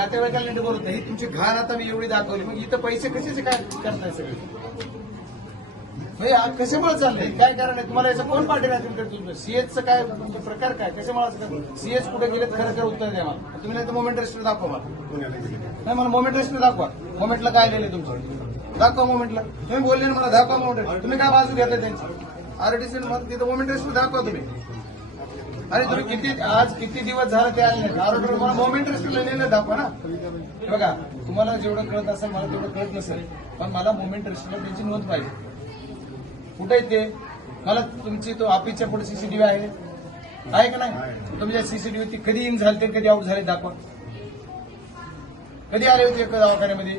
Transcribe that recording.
नातेवाईकाला नीट बोलत नाही. ही तुमची घाण आता मी एवढी दाखवली. मग इथं पैसे कशाचे काय करताय सगळे? कशामुळे चाललंय? काय कारण आहे? तुम्हाला याचं कोण पाठी राहते तुमचं सीएचचं काय तुमचा प्रकार काय? कशामुळे असं सीएच कुठे गेले खरं खरं उत्तर द्या मला. तुम्ही नाही तर मोमेंट रेस्टर दाखवा मला. नाही मला मोमेंट रेस्टर दाखवा. मोमेंटला काय लिहिले तुमचं? दाखवा मोमेंटला तुम्ही बोलले ना मला दाखवा मोमेंट तुम्ही काय बाजू घेताय त्यांची? आरटीसी तिथं मोमेंट रेस्टर दाखवा तुम्ही. अरे तुम्ही किती आज किती दिवस झाला ते आले नाही. आरोग्य मला मोमेंट रेस्टला नेलं दाखवा ना. बघा तुम्हाला जेवढं कळत असेल मला तेवढं कळत नसेल पण मला मोमेंट रेस्टला त्याची नोंद पाहिजे. कुठे आहे ते? मला तुमची तो ऑफिसच्या पुढे सीसीटीव्ही आहे. आहे का नाही? तुमच्या सीसीटीव्ही ती कधी इन झाले ते कधी आउट झाले दाखवा कधी आले होते एका दवाखान्यामध्ये?